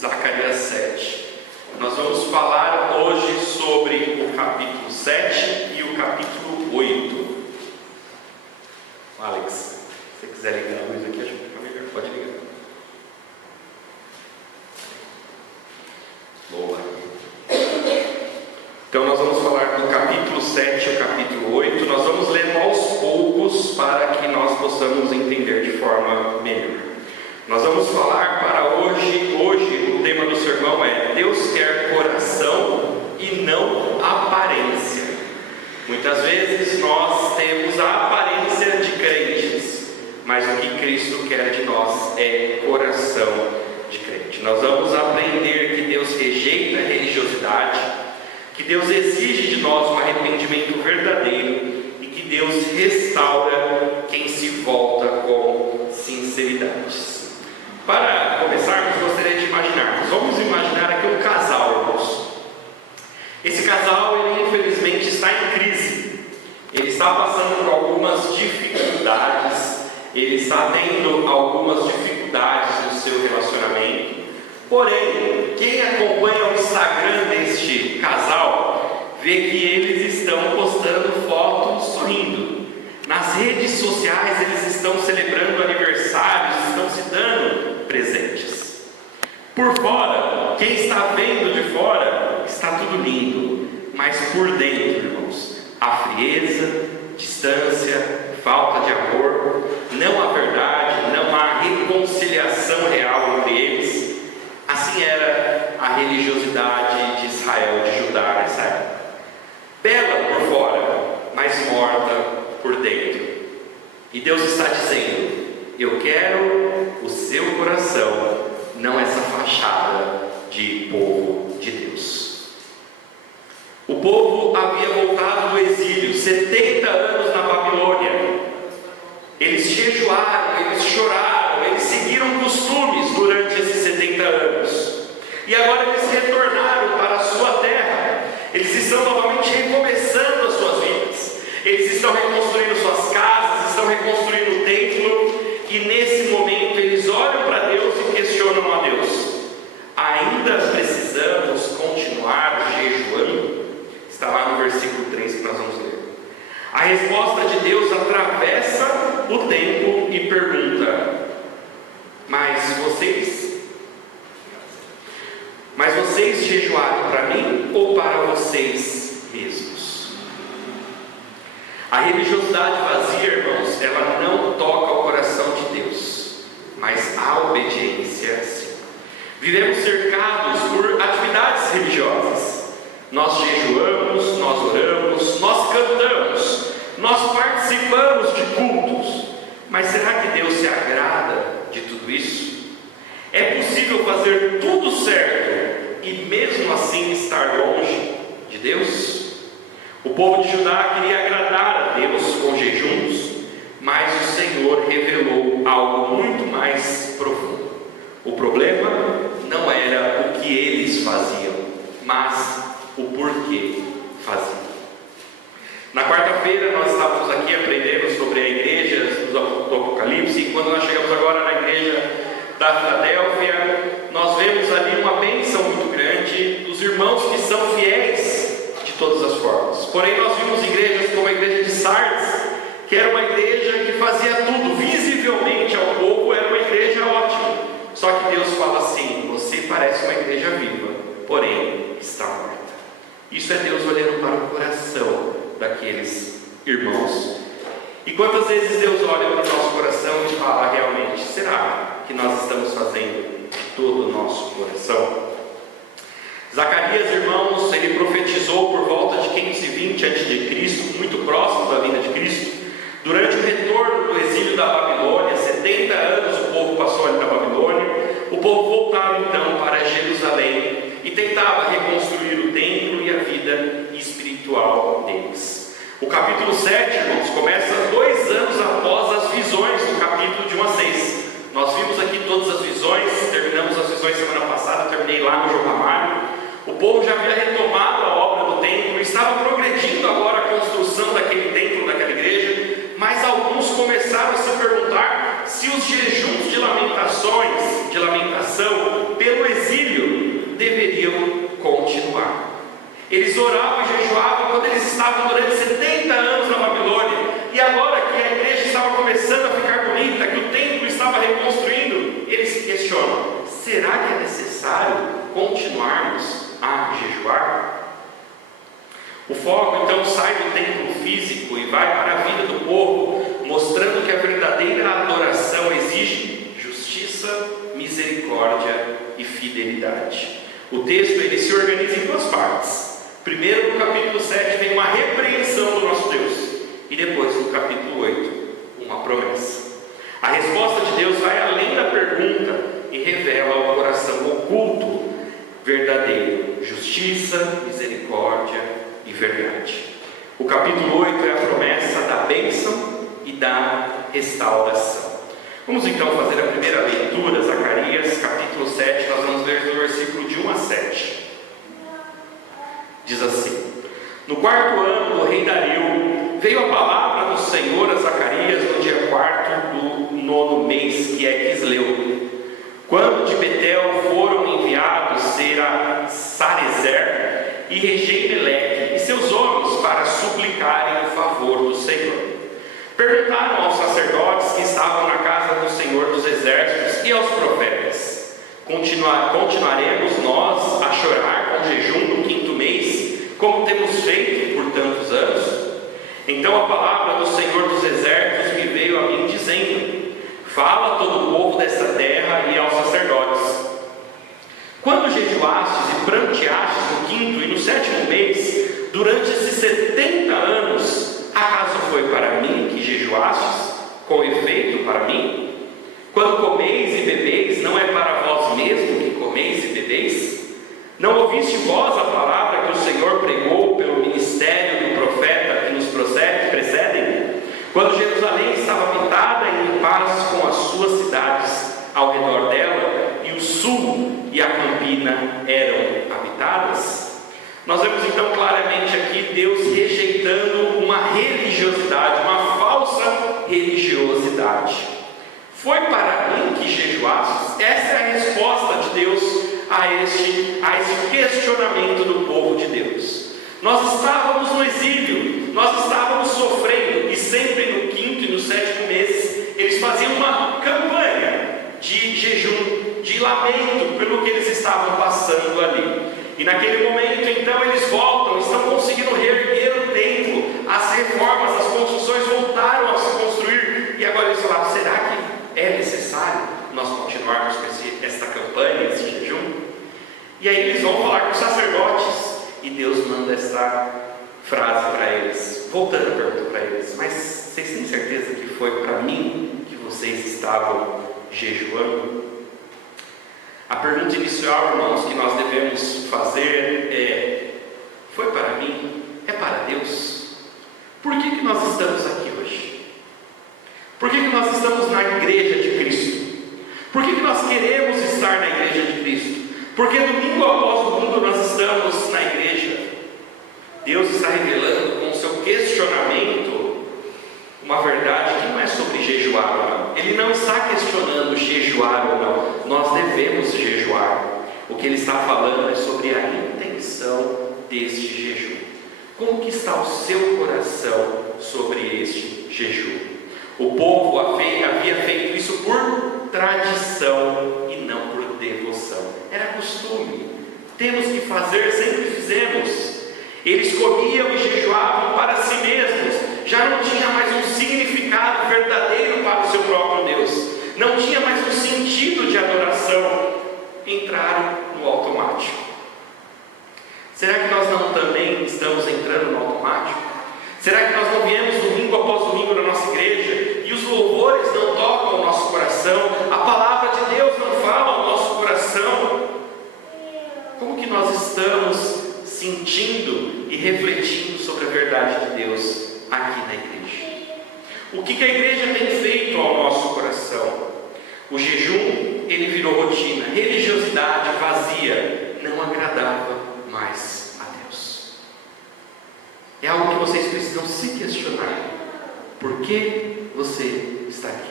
Zacarias 7. Nós vamos falar hoje sobre o capítulo 7 e o capítulo 8. Alex, se você quiser ligar a luz aqui, acho que fica melhor. Pode ligar. Boa. Então nós vamos falar do capítulo 7 e o capítulo 8. Nós vamos ler aos poucos para que nós possamos entender de forma melhor. Nós vamos falar para hoje o tema do sermão é Deus quer coração e não aparência. Muitas vezes nós temos a aparência de crentes, mas o que Cristo quer de nós é coração de crente. Nós vamos aprender que Deus rejeita a religiosidade, que Deus exige de nós um arrependimento verdadeiro e que Deus restaura quem se volta com sinceridade. Para começarmos, gostaria de imaginarmos. Vamos imaginar aqui um casal, irmãos. Esse casal, ele infelizmente está em crise. Ele está passando por algumas dificuldades. Ele está tendo algumas dificuldades no seu relacionamento. Porém, quem acompanha o Instagram deste casal vê que eles estão postando fotos sorrindo. Nas redes sociais eles estão celebrando aniversários, estão se dando presentes. Por fora, quem está vendo de fora, está tudo lindo, mas por dentro, irmãos, há frieza, distância, falta de amor, não há verdade, não há reconciliação real entre eles. Assim era a religiosidade de Israel, de Judá nessa época. Bela por fora, mas morta por dentro. E Deus está dizendo: eu quero o seu coração, não essa fachada de povo de Deus. O povo havia voltado do exílio, 70 anos na Babilônia. Eles jejuaram, eles choraram, eles seguiram costumes durante esses 70 anos. E agora eles retornaram para a sua terra. Eles estão novamente recomeçando as suas vidas. Eles estão reconstruindo suas casas, estão reconstruindo o templo. E nesse momento eles olham para Deus e questionam a Deus: ainda precisamos continuar jejuando? Está lá no versículo 3 que nós vamos ler. A resposta de Deus atravessa o tempo e pergunta: Mas vocês jejuaram para mim ou para vocês mesmos? A religiosidade vazia, irmãos, ela não toca o coração de Deus, mas a obediência sim. Vivemos cercados por atividades religiosas. Nós jejuamos, nós oramos, nós cantamos, nós participamos de cultos. Mas será que Deus se agrada de tudo isso? É possível fazer tudo certo e mesmo assim estar longe de Deus? O povo de Judá queria agradar a Deus com jejuns, mas o Senhor revelou algo muito mais profundo. O problema não era o que eles faziam, mas o porquê faziam. Na quarta-feira nós estávamos aqui aprendendo sobre a igreja do Apocalipse, e quando nós chegamos agora na igreja da Filadélfia, nós vemos ali uma bênção muito grande dos irmãos que são fiéis de todas as formas. Porém nós vimos igrejas como a igreja de Sardes, que era uma igreja que fazia tudo visivelmente ao povo, era uma igreja ótima. Só que Deus fala assim: você parece uma igreja viva, porém está morta. Isso é Deus olhando para o coração daqueles irmãos. E quantas vezes Deus olha para o nosso coração e fala: realmente, será que nós estamos fazendo de todo o nosso coração? Zacarias, irmãos, ele profetizou por volta de 520 a.C., muito próximo da vinda de Cristo. Durante o retorno do exílio da Babilônia, 70 anos o povo passou ali na Babilônia. O povo voltava então para Jerusalém e tentava reconstruir o templo e a vida espiritual deles. O capítulo 7, irmãos, começa 2 anos após as visões do capítulo de 1 a 6. Nós vimos aqui todas as visões, terminamos as visões semana passada, terminei lá no Jogo Amário. O povo já havia retomado a obra do templo, estava progredindo agora a construção daquele templo, daquela igreja, mas alguns começaram a se perguntar se os jejuns de lamentação pelo exílio deveriam continuar. Eles oravam e jejuavam quando eles estavam durante 70 anos na Babilônia, e agora que a igreja estava começando a ficar bonita, que o templo estava reconstruindo, eles se questionam: será que é necessário continuarmos a jejuar? O foco então sai do templo físico e vai para a vida do povo, mostrando que a verdadeira adoração exige justiça, misericórdia e fidelidade. O texto ele se organiza em duas partes. Primeiro, no capítulo 7, vem uma repreensão do nosso Deus, e depois, no capítulo 8, uma promessa. A resposta de Deus vai além da pergunta e revela o coração oculto, verdadeiro: justiça, misericórdia e verdade. O capítulo 8 é a promessa da bênção e da restauração. Vamos então fazer a primeira leitura, Zacarias, capítulo 7, nós vamos ler do versículo de 1 a 7. Diz assim: no 4º ano do rei Dario, veio a palavra do Senhor a Zacarias no dia 4º do 9º mês, que é Quisleu, quando de Betel foram enviados Sarezer e Regem-Meleque e seus homens para suplicarem o favor do Senhor. Perguntaram aos sacerdotes que estavam na casa do Senhor dos Exércitos e aos profetas: continuaremos nós a chorar com jejum no 5º mês, como temos feito por tantos anos? Então a palavra do Senhor dos Exércitos me veio a mim dizendo: fala a todo o povo desta terra e aos sacerdotes. Quando jejuastes e pranteastes no 5º e no 7º mês, durante esses 70 anos, acaso foi para mim que jejuastes, com efeito para mim? Quando comeis e bebeis, não é para vós mesmo que comeis e bebeis? Não ouviste vós a palavra que o Senhor pregou pelo ministério do profeta que nos precedem? Quando Jerusalém estava habitada e em paz com as suas cidades ao redor dela, e o sul e a campina eram habitadas? Nós vemos então claramente aqui Deus rejeitando uma religiosidade, uma falsa religiosidade. Foi para mim que jejuastes? Essa é a resposta de Deus a esse questionamento do povo de Deus. Nós estávamos no exílio, nós estávamos sofrendo, e sempre no 5º e no 7º mês eles faziam uma campanha de jejum, de lamento pelo que eles estavam passando ali. E naquele momento então eles voltam, estão conseguindo reerguer o templo, as reformas, as construções voltaram a se construir, e agora eles falaram: será que é necessário nós continuarmos com esta campanha, esse jejum? E aí eles vão falar com os sacerdotes, e Deus manda essa frase para eles, voltando a pergunta para eles: mas vocês têm certeza que foi para mim que vocês estavam jejuando? A pergunta inicial, irmãos, que nós devemos fazer é: foi para mim? É para Deus? Por que nós estamos aqui hoje? Por que nós estamos na igreja de Cristo? Por que nós queremos estar na igreja de Cristo? Porque domingo após domingo nós estamos na igreja. Deus está revelando com o seu questionamento uma verdade que não é sobre jejuar ou não. Ele não está questionando jejuar ou não. Nós devemos jejuar. O que ele está falando é sobre a intenção deste jejum. Como que está o seu coração sobre este jejum? O povo havia feito isso por tradição e não por devoção. Era costume. Temos que fazer, sempre fizemos. Eles comiam e jejuavam para si mesmos. Já não tinha mais um significado verdadeiro para o seu próprio Deus. Não tinha mais um sentido de adoração. Entraram no automático. Será que nós não também estamos entrando no automático? Será que nós não viemos domingo após domingo na nossa igreja e os louvores não tocam o nosso coração? A palavra de Deus não fala ao nosso coração? Como que nós estamos sentindo e refletindo sobre a verdade de Deus aqui na igreja? O que a igreja tem feito ao nosso coração? O jejum, ele virou rotina. Religiosidade vazia não agradava mais a Deus. É algo que vocês precisam se questionar. Por que você está aqui?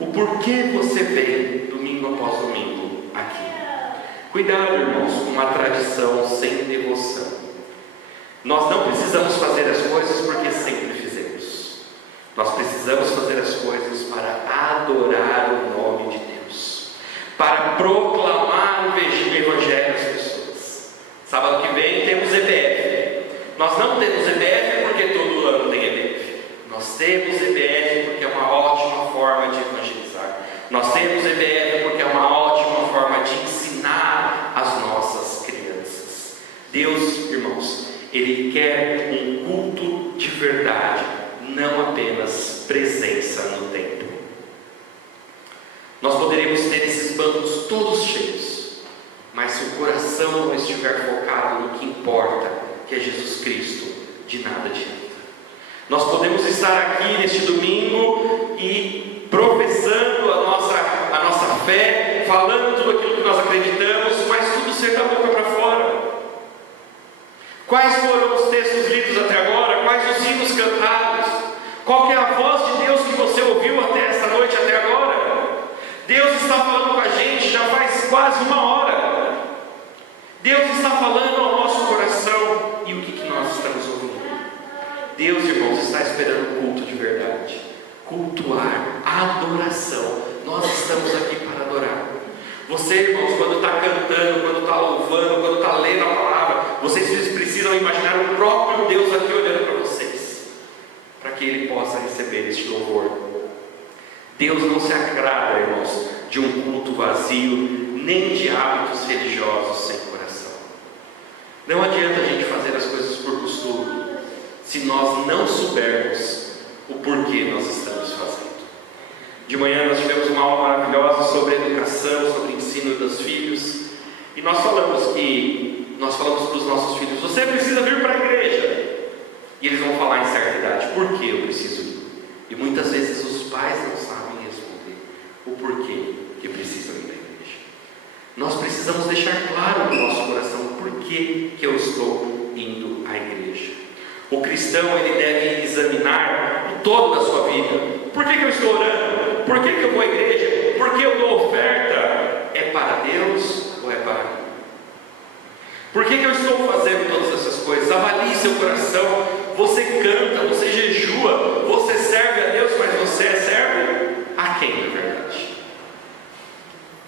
O porquê você vem domingo após domingo aqui? Cuidado, irmãos, com a tradição sem devoção. Nós não precisamos fazer as coisas porque sempre fizemos. Nós precisamos fazer as coisas para adorar o nome de Deus, para proclamar o Evangelho às pessoas. Sábado que vem temos EBF. Nós não temos EBF porque todo ano tem EBF. Nós temos EBF porque é uma ótima forma de evangelizar. Nós temos EBF porque é uma ótima forma de ensinar as nossas crianças. Deus, irmãos, Ele quer um culto de verdade, não apenas presença no templo. Nós poderemos ter esses bancos todos cheios, mas se o coração não estiver focado no que importa, que é Jesus Cristo, de nada adianta. Nós podemos estar aqui neste domingo e professando a nossa fé, falando tudo aquilo que nós acreditamos, mas tudo ser da boca para fora. Quais foram os textos lidos até agora? Quais os hinos cantados? Qual que é a voz de Deus que você ouviu até esta noite, até agora? Deus está falando com a gente já faz quase uma hora. Deus está falando ao nosso coração. E o que nós estamos ouvindo? Deus, irmãos, está esperando culto de verdade. Cultuar, adoração. Nós estamos aqui para adorar. Você, irmãos, quando está cantando, quando está louvando, quando está lendo a palavra, vocês precisam imaginar o próprio Deus aqui olhando para vocês, para que Ele possa receber este louvor. Deus não se agrada, irmãos, de um culto vazio, nem de hábitos religiosos sem coração. Não adianta a gente fazer as coisas por costume, se nós não soubermos o porquê nós estamos fazendo. De manhã nós tivemos uma aula maravilhosa sobre educação, sobre ensino dos filhos, e nós falamos para os nossos filhos: você precisa vir para a igreja. E eles vão falar em certa idade: por que eu preciso ir? E muitas vezes os pais não sabem responder o porquê que precisam ir à igreja. Nós precisamos deixar claro no nosso coração o porquê que eu estou indo à igreja. O cristão, ele deve examinar o todo da sua vida. Por que eu estou orando? Por que eu vou à igreja? Por que eu dou oferta? É para Deus ou é para mim? Por que eu estou fazendo todas essas coisas? Avalie seu coração. Você canta, você jejua, você serve a Deus, mas você serve a quem, na verdade?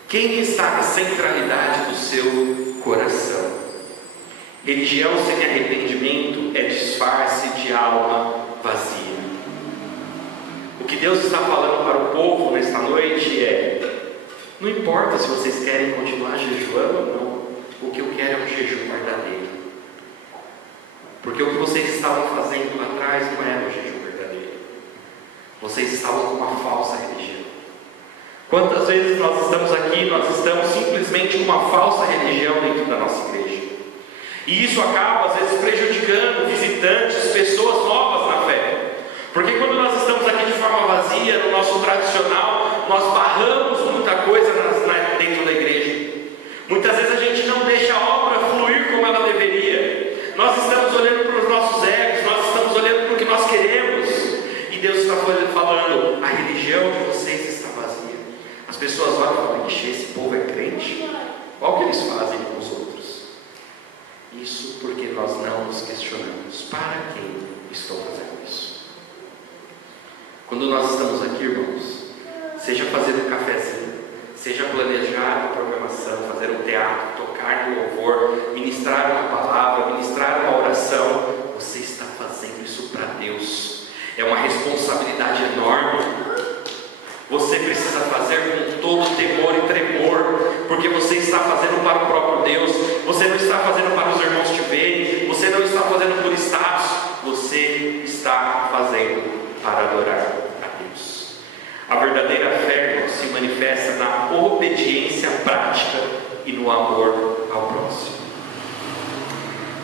Quem está na centralidade do seu coração? Religião sem arrependimento é disfarce de alma vazia. O que Deus está falando para o povo nesta noite é: não importa se vocês querem continuar jejuando ou não, o que eu quero é um jejum verdadeiro. Porque o que vocês estavam fazendo lá atrás não era um jejum verdadeiro. Vocês estavam com uma falsa religião. Quantas vezes nós estamos aqui, nós estamos simplesmente com uma falsa religião dentro da nossa igreja. E isso acaba, às vezes, prejudicando visitantes, pessoas novas na fé. Porque quando nós estamos aqui de forma vazia, no nosso tradicional, nós barramos muita coisa dentro da igreja. Muitas vezes a gente não deixa a obra fluir como ela deveria. Nós estamos olhando para os nossos egos, nós estamos olhando para o que nós queremos. E Deus está falando: a religião de vocês está vazia. As pessoas olham e falam: ixi, esse povo é crente? Olha o que eles fazem com os outros. Isso porque nós não nos questionamos: para quem estou fazendo isso? Quando nós estamos aqui, irmãos, seja fazer um cafezinho, seja planejar uma programação, fazer um teatro, tocar no louvor, ministrar uma palavra, ministrar uma oração, você está fazendo isso para Deus. É uma responsabilidade enorme. Você precisa fazer com todo temor e tremor, porque você está fazendo para o próprio Deus. Você não está fazendo para os irmãos te verem, você não está fazendo por status, você está fazendo para adorar a Deus. A verdadeira fé, irmãos, se manifesta na obediência prática e no amor ao próximo.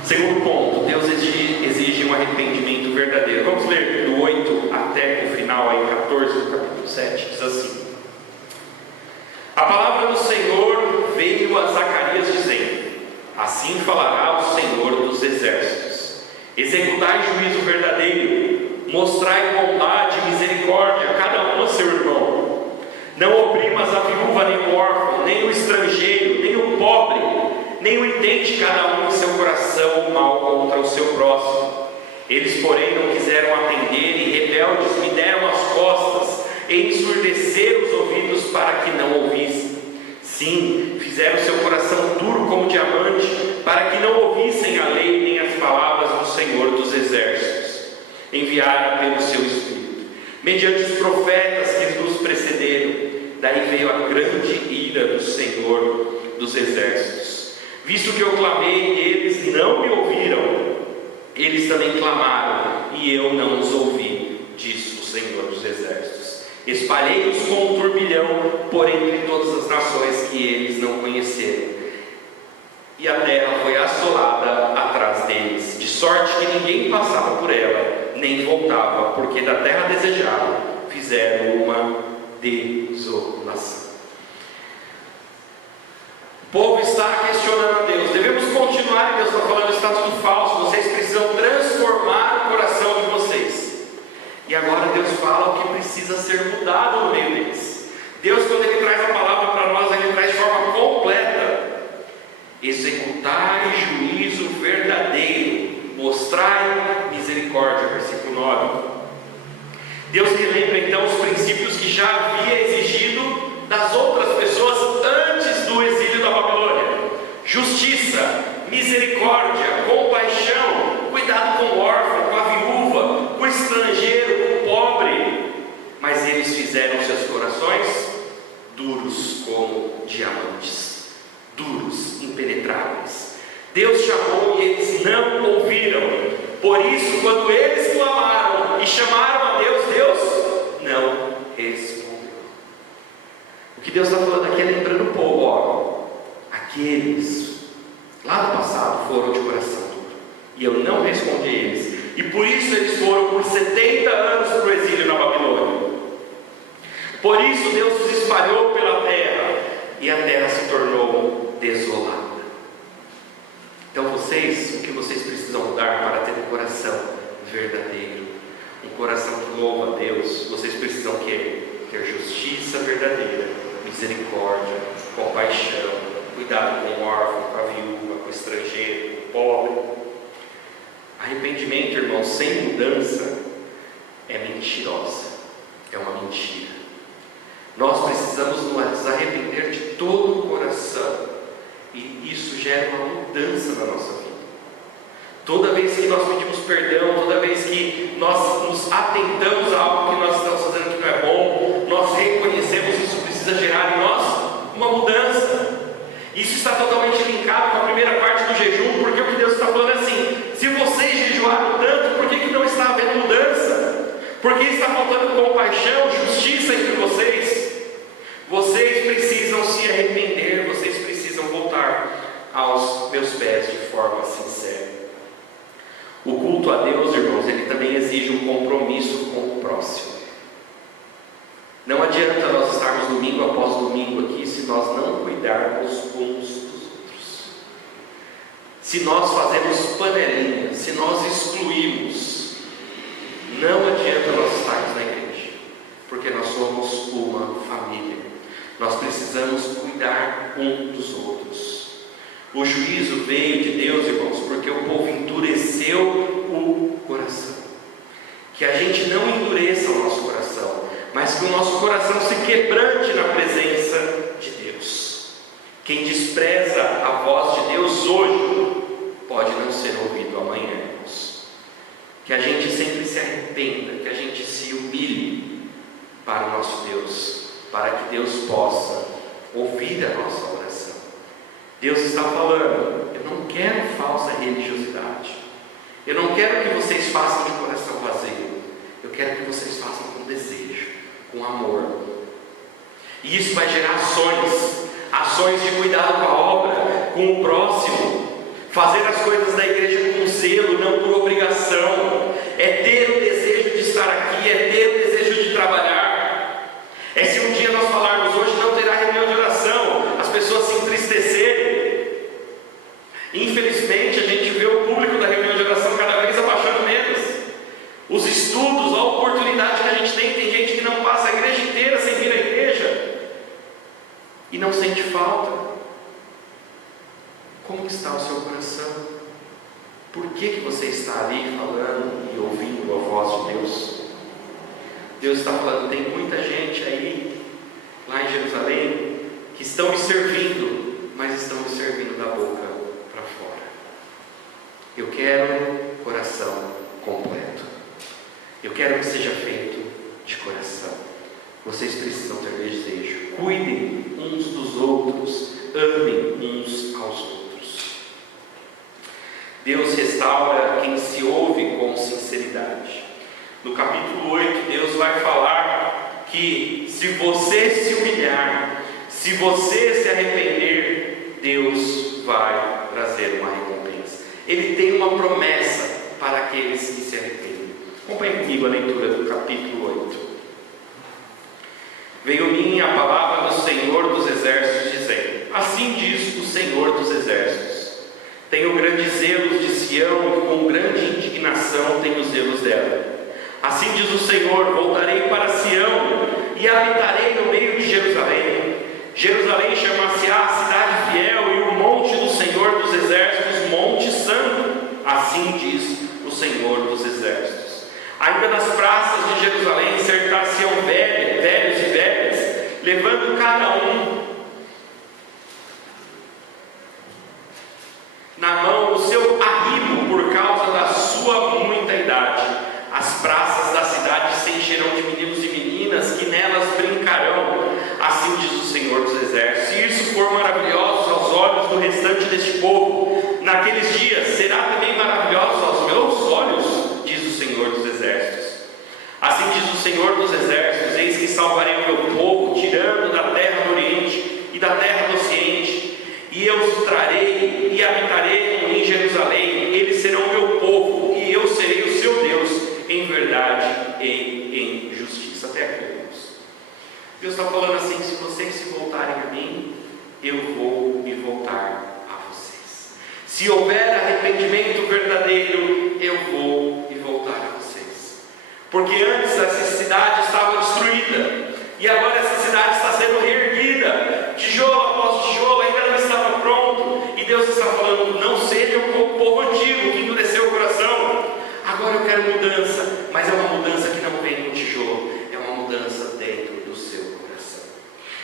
Segundo ponto, Deus exige um arrependimento verdadeiro. Vamos ler do 8 até o final, aí 14 do capítulo 7, diz assim: a palavra do Senhor veio a Zacarias dizendo: assim falará o Senhor dos exércitos, executai juízo verdadeiro, mostrai bondade e misericórdia a cada um a seu irmão. Não oprimas a viúva nem o órfão, nem o estrangeiro, nem o pobre, nem o intente cada um em seu coração o mal contra o seu próximo. Eles, porém, não quiseram atender e rebeldes me deram as costas e ensurdeceram os ouvidos para que não ouvissem. Sim, fizeram seu coração duro como diamante, para que não ouvissem a lei nem as palavras do Senhor dos Exércitos, enviada pelo seu Espírito, mediante os profetas que nos precederam. Daí veio a grande ira do Senhor dos Exércitos. Visto que eu clamei e eles não me ouviram, eles também clamaram e eu não os ouvi, diz o Senhor dos Exércitos. Espalhei-os como um turbilhão por entre todas as nações que eles não conheceram, e a terra foi assolada atrás deles, de sorte que ninguém passava por ela, nem voltava, porque da terra desejada fizeram uma desolação. O povo está questionando a Deus. Devemos continuar, e Deus está falando, está tudo falso, vocês precisam transformar o coração de vocês. E agora Deus fala o que precisa ser mudado no meio deles. Deus, quando Ele traz a palavra para nós, Ele traz de forma completa: executai juízo verdadeiro, mostrai misericórdia, versículo 9. Deus relembra então os princípios que já havia exigido das outras pessoas antes do exílio da Babilônia: justiça, misericórdia, compaixão, cuidado com o órfão, com a viúva, com o estrangeiro, com o pobre. Mas eles fizeram seus corações duros como diamantes, duros, impenetráveis. Deus chamou e eles não ouviram. Por isso, quando eles clamaram e chamaram a Deus, Deus não respondeu. O que Deus está falando aqui é lembrando o povo: ó, aqueles lá do passado foram de coração duro, e eu não respondi a eles, e por isso eles foram por 70 anos para o exílio na Babilônia. Por isso Deus os espalhou pela terra, e a terra se tornou desolada. Então vocês, o que vocês precisam mudar para ter um coração verdadeiro, um coração que louva a Deus? Vocês precisam ter justiça verdadeira, misericórdia, compaixão, cuidado com o órfão, com a viúva, com o estrangeiro, com o pobre. Arrependimento, irmãos, sem mudança é mentirosa, é uma mentira. Nós precisamos nos arrepender de todo o coração, e isso gera uma mudança na nossa vida. Toda vez que nós pedimos perdão, toda vez que nós nos atentamos a algo que nós estamos fazendo que não é bom, nós reconhecemos isso, precisa gerar em nós uma mudança. Isso está totalmente linkado com a primeira parte do jejum, porque o que Deus está falando é assim: se vocês jejuaram tanto, por que não está havendo mudança? Porque está faltando compaixão, justiça entre vocês? Vocês precisam se arrepender, vocês precisam voltar aos meus pés de forma sincera. O culto a Deus, irmãos, ele também exige um compromisso com o próximo. Não adianta nós estarmos domingo após domingo aqui se nós não cuidarmos uns dos outros. Se nós fazemos panelinha, se nós excluímos, não adianta nós estarmos na igreja, porque nós somos uma família. Nós precisamos cuidar uns dos outros. O juízo veio de Deus, irmãos, porque o povo endureceu o coração. Que a gente não endureça o nosso coração, mas que o nosso coração se quebrante na presença de Deus. Quem despreza a voz de Deus hoje, pode não ser ouvido amanhã, irmãos. Que a gente sempre se arrependa, que a gente se humilhe para o nosso Deus, para que Deus possa ouvir a nossa oração. Deus está falando: eu não quero falsa religiosidade, eu não quero que vocês façam de coração vazio, eu quero que vocês façam com desejo, com amor. E isso vai gerar ações de cuidado com a obra, com o próximo, fazer as coisas da igreja com zelo, não por obrigação. É ter o desejo de estar aqui, é ter o desejo de trabalhar. É se um dia nós falarmos: hoje não terá reunião de oração, as pessoas se entristecerem. Infelizmente a gente vê o público da reunião de oração cada vez abaixando menos. Os estudos, a oportunidade que a gente tem gente que não passa a igreja inteira sem vir à igreja e não sente falta. Como que está o seu coração? Por que você está ali falando e ouvindo a voz de Deus? Deus está falando, tem muita gente aí, lá em Jerusalém, que estão me servindo, mas estão me servindo da boca para fora. Eu quero coração completo. Eu quero que seja feito de coração. Vocês precisam ter desejo. Cuidem uns dos outros, amem uns aos outros. Deus restaura quem se ouve com sinceridade. No capítulo 8, Deus vai falar que se você se humilhar, se você se arrepender, Deus vai trazer uma recompensa. Ele tem uma promessa para aqueles que se arrependem. Acompanhe comigo a leitura do capítulo 8. Veio a mim a palavra do Senhor dos Exércitos, dizendo: assim diz o Senhor dos Exércitos: tenho grandes zelos de Sião, e com grande indignação tenho zelos dela. Assim diz o Senhor: voltarei para Sião e habitarei no meio de Jerusalém. Jerusalém chamar-se-á cidade fiel, e o monte do Senhor dos Exércitos, monte santo. Assim diz o Senhor dos Exércitos. Ainda nas praças de Jerusalém cercar-se-ão velhos e velhas, levando cada um na mão o seu arrimo por causa da sua muita idade. As praças da cidade se encherão de meninos e meninas, que nelas brincarão. Assim diz o Senhor dos Exércitos. Se isso for maravilhoso aos olhos do restante deste povo, naqueles dias será também maravilhoso aos meus olhos, diz o Senhor dos Exércitos. Assim diz o Senhor dos Exércitos: eis que salvarei o meu povo, tirando da terra do Oriente e da terra do Ocidente, e eu os trarei e habitarei em Jerusalém. Eles serão meu povo, e eu serei o seu Deus, em verdade e em justiça. Até aqui, irmãos. Deus está falando assim: que se vocês se voltarem a mim, eu vou me voltar a vocês. Se houver arrependimento verdadeiro, eu vou me voltar a vocês. Porque antes essa cidade estava destruída, e agora essa cidade está sendo reerguida, tijolo após tijolo, ainda não estava pronto. E Deus está falando: não seja como o povo antigo que endureceu o coração. Agora eu quero mudança, mas é uma mudança que não vem com tijolo, é uma mudança dentro do seu coração.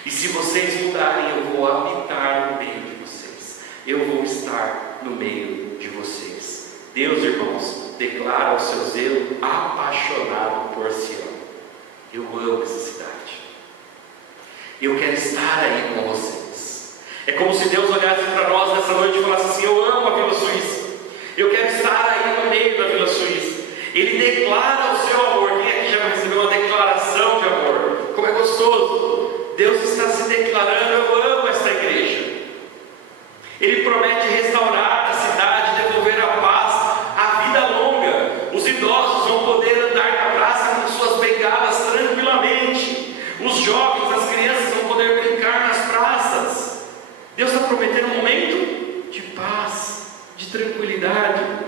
E se vocês mudarem, eu vou habitar no meio de vocês, eu vou estar no meio de vocês. Deus, irmãos, declara o seu zelo apaixonado por Sião. Eu amo essa cidade, eu quero estar aí com vocês. É como se Deus olhasse para nós nessa noite e falasse assim: eu amo a Vila Suíça, eu quero estar aí no meio da Vila Suíça. Ele declara o seu amor. Quem aqui já recebeu uma declaração de amor? Como é gostoso! Deus está se declarando: eu amo esta igreja. Ele promete restaurar a cidade, devolver a paz, a vida longa. Os idosos vão poder andar na praça com suas bengalas tranquilamente. Os jovens, as crianças vão poder brincar nas praças. Deus está prometendo um momento de paz, de tranquilidade.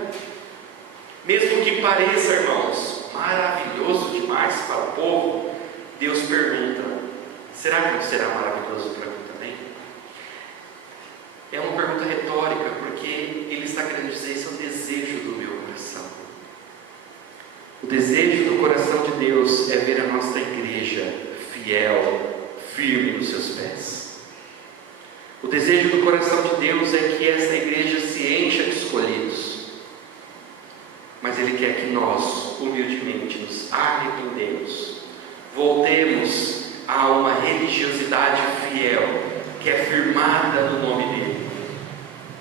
Mesmo que pareça, irmãos, maravilhoso demais para o povo, Deus pergunta: será que não será maravilhoso para mim também? É uma pergunta retórica, porque Ele está querendo dizer: esse é o desejo do meu coração. O desejo do coração de Deus é ver a nossa igreja fiel, firme nos seus pés. O desejo do coração de Deus é que essa igreja se encha de escolhidos. Mas Ele quer que nós, humildemente, nos arrependemos, voltemos a uma religiosidade fiel, que é firmada no nome dEle.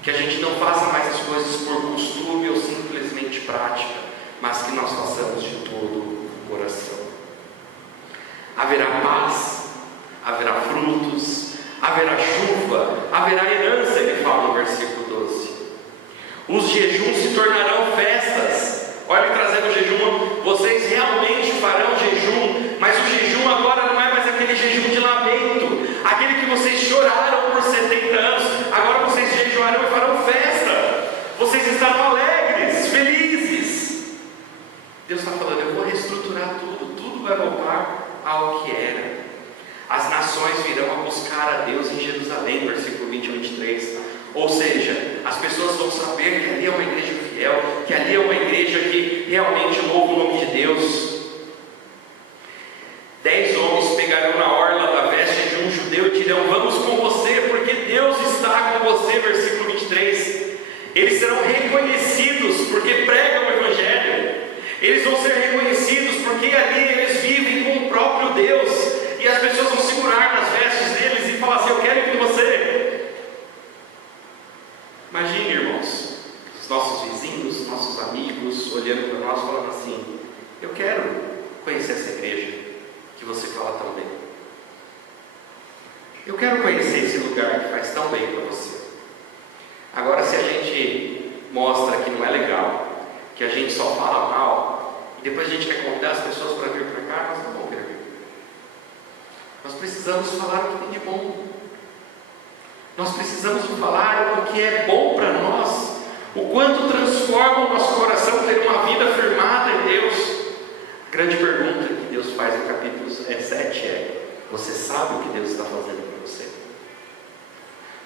Que a gente não faça mais as coisas por costume ou simplesmente prática, mas que nós façamos de todo o coração. Haverá paz, haverá frutos, haverá chuva, haverá herança, ele fala no versículo 12. Os jejuns se tornarão festas. Olha ele trazendo o jejum: vocês realmente farão jejum, mas o jejum agora não é mais aquele jejum de lamento, aquele que vocês choraram por 70 anos, agora vocês jejuarão e farão festa, vocês estarão alegres, felizes. Deus está falando: eu vou reestruturar tudo, tudo vai voltar ao que era. As nações virão a buscar a Deus em Jerusalém, versículo 20 e 23. Ou seja, as pessoas vão saber que ali é uma igreja fiel, que ali é uma igreja que realmente louva o nome de Deus. 10 homens pegarão na orla da veste de um judeu e dirão: vamos com você, porque Deus está com você. Versículo 23. Eles serão reconhecidos porque pregam o Evangelho. Eles vão ser reconhecidos porque ali eles vivem com o próprio Deus. E as pessoas vão segurar nas vestes deles e falar assim: eu quero ir com você. Imagine, irmãos, os nossos vizinhos, nossos amigos olhando para nós falando assim: eu quero conhecer essa igreja que você fala tão bem. Eu quero conhecer esse lugar que faz tão bem para você. Agora, se a gente mostra que não é legal, que a gente só fala mal, e depois a gente quer convidar as pessoas para vir para cá, nós não vamos querer vir. Nós precisamos falar o que tem de bom. Nós precisamos falar o que é bom para nós, o quanto transforma o nosso coração ter uma vida firmada em Deus. A grande pergunta que Deus faz no capítulo 7 é: você sabe o que Deus está fazendo para você?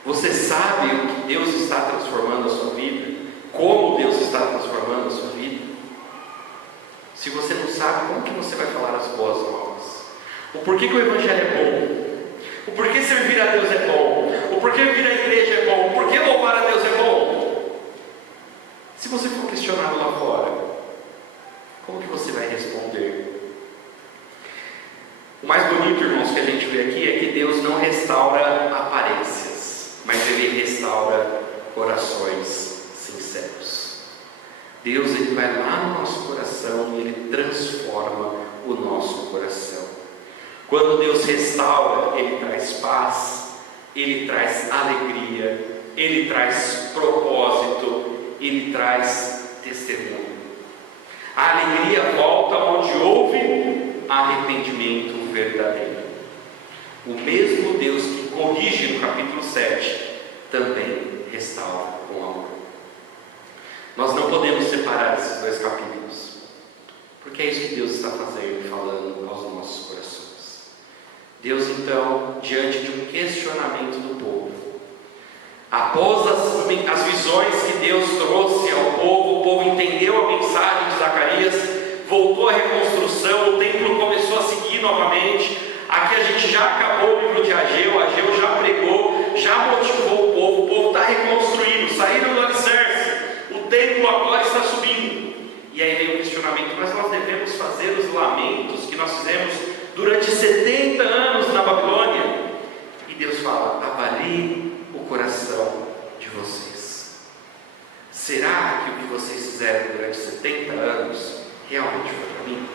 Você sabe o que Deus está transformando a sua vida? Como Deus está transformando a sua vida? Se você não sabe, como que você vai falar as boas novas? O porquê que o Evangelho é bom? O porquê servir a Deus é bom? O porquê vir à igreja é bom? O porquê louvar a Deus é bom? Se você for questionado lá fora, como que você vai responder? O mais bonito, irmãos, que a gente vê aqui é que Deus não restaura aparências, mas Ele restaura corações sinceros. Deus, Ele vai lá no nosso coração e Ele transforma o nosso coração. Quando Deus restaura, Ele traz paz, Ele traz alegria, Ele traz propósito, Ele traz testemunho. A alegria volta onde houve arrependimento verdadeiro. O mesmo Deus que corrige no capítulo 7 também restaura com amor. Nós não podemos separar esses dois capítulos, porque é isso que Deus está fazendo e falando aos nossos corações. Deus, então, diante de um questionamento do povo, após as visões que Deus trouxe ao povo, o povo entendeu a mensagem de Zacarias, voltou à reconstrução, o templo começou a seguir novamente. Aqui a gente já acabou o livro de Ageu já pregou, já motivou o povo está reconstruindo, saíram do alicerce, o templo agora está subindo. E aí vem o questionamento: mas nós devemos fazer os lamentos que nós fizemos durante 70 anos na Babilônia? E Deus fala: avalie o coração de vocês. Será que o que vocês fizeram durante 70 anos realmente foi para mim?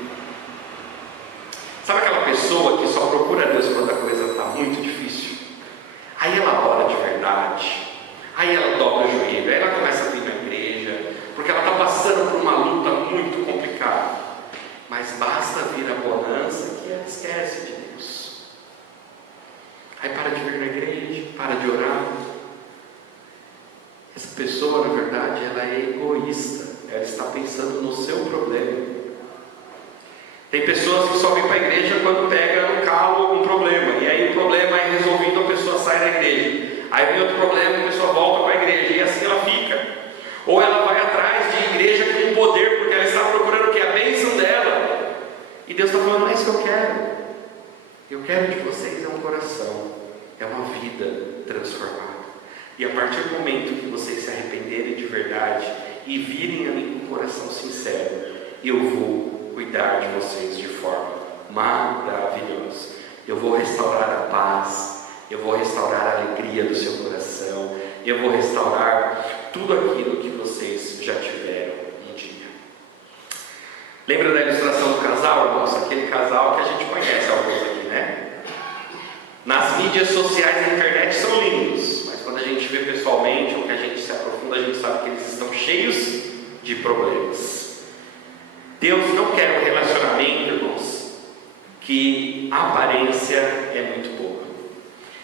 Sabe aquela pessoa que só procura Deus quando a coisa está muito difícil? Aí ela ora de verdade, aí ela dobra o joelho, aí ela começa a vir na igreja, porque ela está passando por uma luta muito complicada. Mas basta vir a bonança que ela esquece de Deus. Aí para de vir na igreja, para de orar. Essa pessoa, na verdade, ela é egoísta. Ela está pensando no seu problema. Tem pessoas que só vêm para a igreja quando pega no calo algum problema, e aí o problema é resolvido, a pessoa sai da igreja. Aí vem outro problema, a pessoa volta para a igreja, e assim ela fica. Ou ela vai atrás de igreja com poder, porque ela está procurando o que? A bênção dela. E Deus está falando: não é isso que eu quero. Eu quero de vocês é um coração, é uma vida transformada. E a partir do momento que vocês se arrependerem de verdade e virem a mim com um coração sincero, eu vou cuidar de vocês de forma maravilhosa. Eu vou restaurar a paz, eu vou restaurar a alegria do seu coração, eu vou restaurar tudo aquilo que vocês já tiveram um dia. Lembra da ilustração do casal, irmãos? Aquele casal que a gente conhece alguns aqui, né? Nas mídias sociais da internet são lindos, mas quando a gente vê pessoalmente, ou que a gente se aprofunda, a gente sabe que eles estão cheios de problemas. Deus não quer um relacionamento, irmãos, que a aparência é muito boa.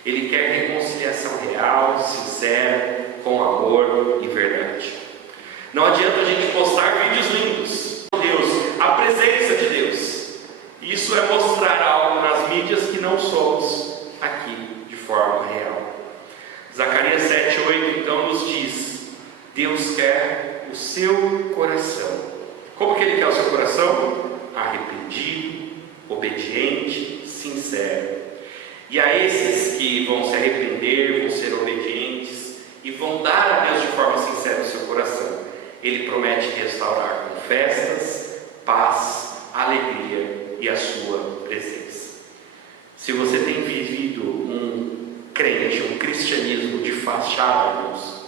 Ele quer reconciliação real, sincera, com amor e verdade. Não adianta a gente postar vídeos lindos. Deus, a presença de Deus. Isso é mostrar algo nas mídias que não somos aqui de forma real. Zacarias 7:8 então nos diz: Deus quer o seu coração. Como que Ele quer o seu coração? Arrependido, obediente, sincero. E a esses que vão se arrepender, vão ser obedientes e vão dar a Deus de forma sincera o seu coração, Ele promete restaurar com festas, paz, alegria e a sua presença. Se você tem vivido um crente, um cristianismo de fachada, irmãos,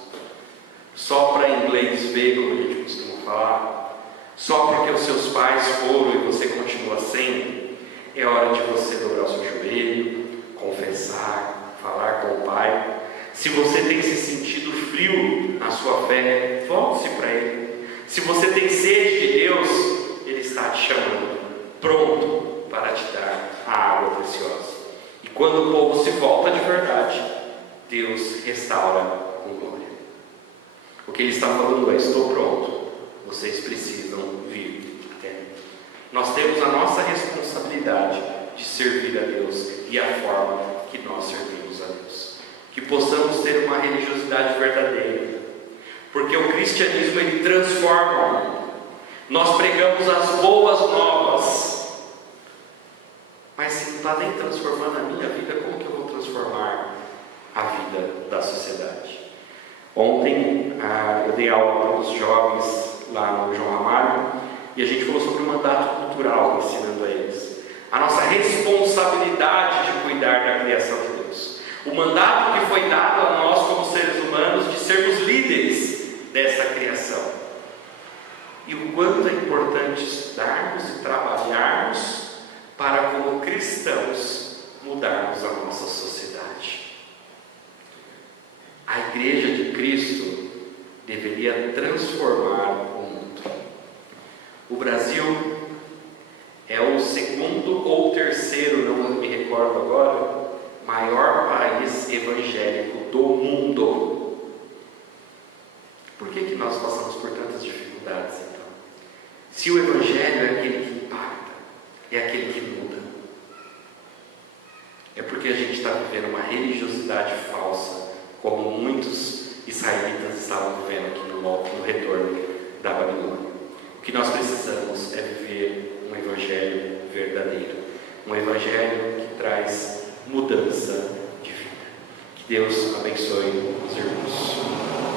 só para inglês ver, como a gente costuma falar, só porque os seus pais foram e você continua sendo, é hora de você dobrar o seu joelho, confessar, falar com o Pai. Se você tem se sentido frio na sua fé, volte-se para Ele. Se você tem sede de Deus, Ele está te chamando, pronto para te dar a água preciosa. E quando o povo se volta de verdade, Deus restaura com glória. O que Ele está falando é: estou pronto, vocês precisam vir até mim. Nós temos a nossa responsabilidade de servir a Deus e a forma que nós servimos a Deus. Que possamos ter uma religiosidade verdadeira, porque o cristianismo ele transforma o mundo. Nós pregamos as boas novas, mas se não está nem transformando a minha vida, como que eu vou transformar a vida da sociedade? Ontem eu dei aula para os jovens lá no João Ramalho e a gente falou sobre o mandato cultural, ensinando a eles a nossa responsabilidade de cuidar da criação de Deus, o mandato que foi dado a nós como seres humanos de sermos líderes dessa criação, e o quanto é importante estudarmos e trabalharmos para, como cristãos, mudarmos a nossa sociedade. A Igreja de Cristo deveria transformar o mundo. O Brasil é o segundo ou terceiro, não me recordo agora, maior país evangélico do mundo. Por que nós passamos por tantas dificuldades, então? Se o Evangelho é aquele que impacta, é aquele que muda, é porque a gente está vivendo uma religiosidade falsa, como muitos israelitas estavam vivendo aqui no retorno da Babilônia. O que nós precisamos é viver um Evangelho verdadeiro, um Evangelho que traz mudança de vida. Que Deus abençoe os irmãos.